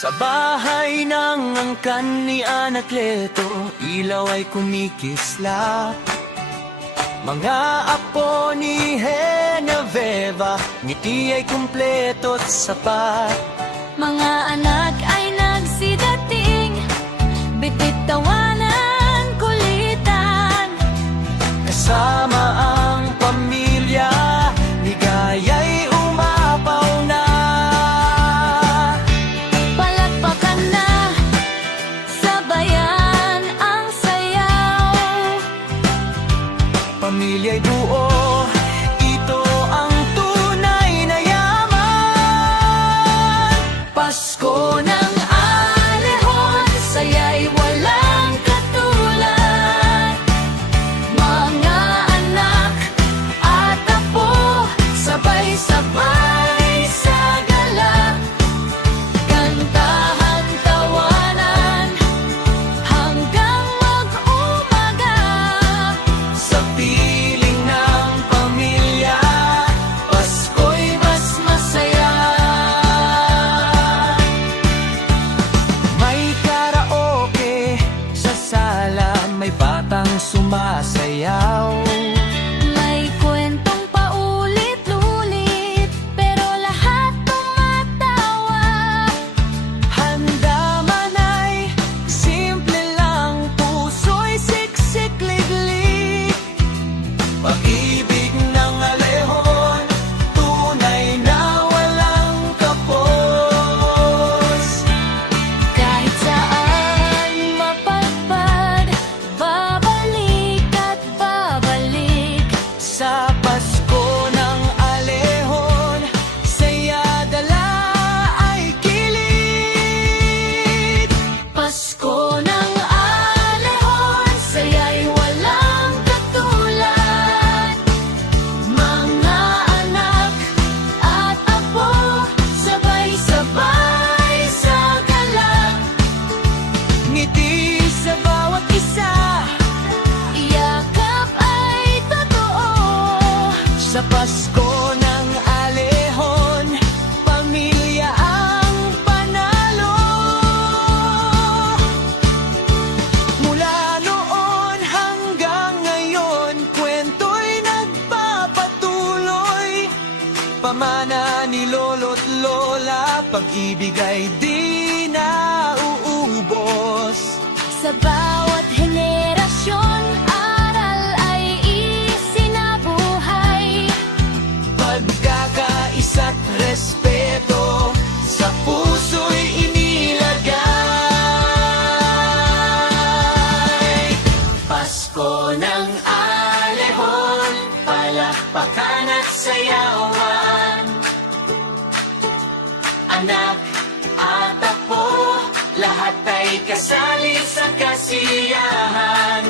Sa bahay ng angkan ni Anacleto, ilaw ay kumikislap. Mga apo ni Genoveva, ngiti ay kumpleto at sapat. Mga anak ay nagsidating, bitbit tawanan, kulitan. Kasama ang pamilya, ligaya'y umapaw na. Palakpakan na, sabayan ang sayaw. Pamilya'y buo, ito ang tunay na yaman. Pasko ng alehon, saya'y walang katulad. Mga anak at apo, sabay-sabay sa galak. Kantahan, tawanan, hanggang mag-umaga. Sa piling ng pamilya, Pasko'y mas masaya. May karaoke sa sala, may batang sumasayaw. May kwentong paulit-ulit, pero lahat tumatawa. Handa man ay simple lang, puso'y siksik-liglig. Pag-ibig ng alehon, tunay na walang kapos. Kahit saan mapagpag, babalik at babalik. Sa Pasko ng alehon, saya dala ay kilig. Pasko ng alehon, saya'y walang katulad. Mga Anak at apo, sabay-sabay sa galak. ngiti sa bawat isa, Yakap ay totoo. sa Pasko ng alehon, pamilya ang panalo. Mula noon hanggang ngayon, kwento'y nagpapatuloy. Pamana ni lolo't lola, pag-ibig ay di na uubos. Sa bawat henerasyon, aral ay isinabuhay. Pagkakaisa't respeto sa puso'y inilagay. Pasko ng alehon, palakpakan at sayawan. Anak at apo, lahat ay kasali sa kasiyahan.